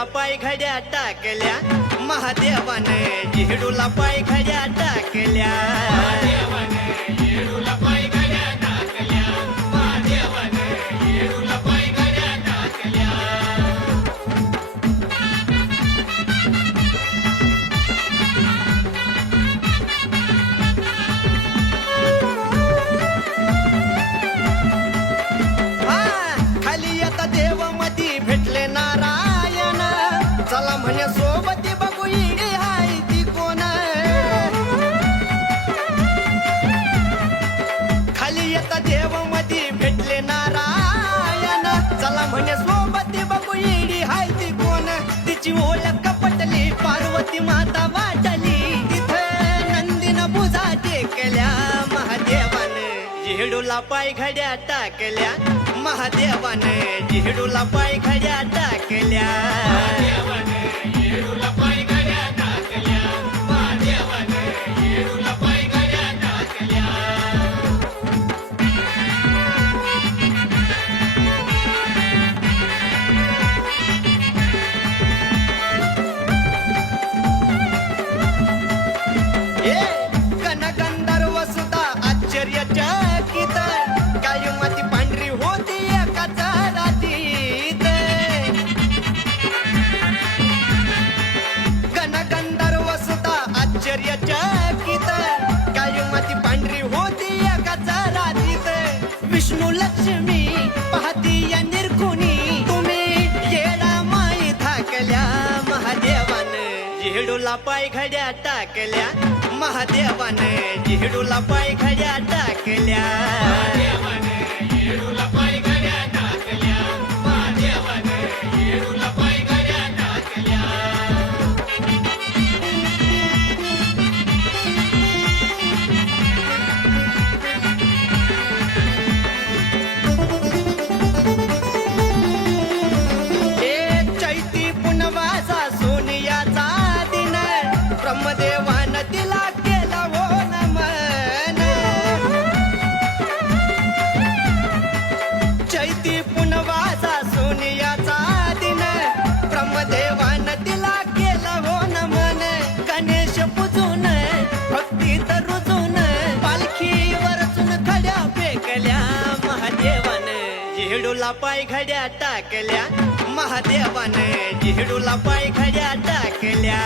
झेडूला पाय घड्या टाकल्या महादेवाने झेडूला पाय घड्या टाकल्या भेटले नारायण चला म्हणे सोबती बघू इडी हाय ती कोण खाली येता देव मधी भेटले नारायण चला म्हणे सोबती बघू इडी हाय ती कोण तिची ओळख पटली पार्वती माता वाटली तिथे नंदीन बुजा टेकल्या महादेवाने झेडूला पाय घड्या टाकल्या महादेवाने झेडूला पाय घड्या टाकल्या गणगंधर्व सुद्धा आश्चर्यचकित कायमाती पांढरी होती एकाच रातीत गणगंधर्व सुद्धा आश्चर्यचकित कायमाती पांढरी होती एकाच रातीत विष्णू लक्ष्मी पाहती या निरखुनी तुम्ही येडा माई थाकल्या महादेवाने झेडूला पाय घड्या टाकल्या महादेवाने झेडूला पाय घड्या टाकल्या चैती पुनवासा सोनियाचा दिन ब्रह्मदेवान तिला केला हो नमन चैती पुनवासा सोनियाचा दिन ब्रह्मदेवान तिला केला हो नमन गणेश पूजून भक्तीत रुजून पालखीवर खड्या फेकल्या महादेवाने झेडूला पाय घड्या टाकल्या महादेवाने झेडूला पाय घड्या टाकल्या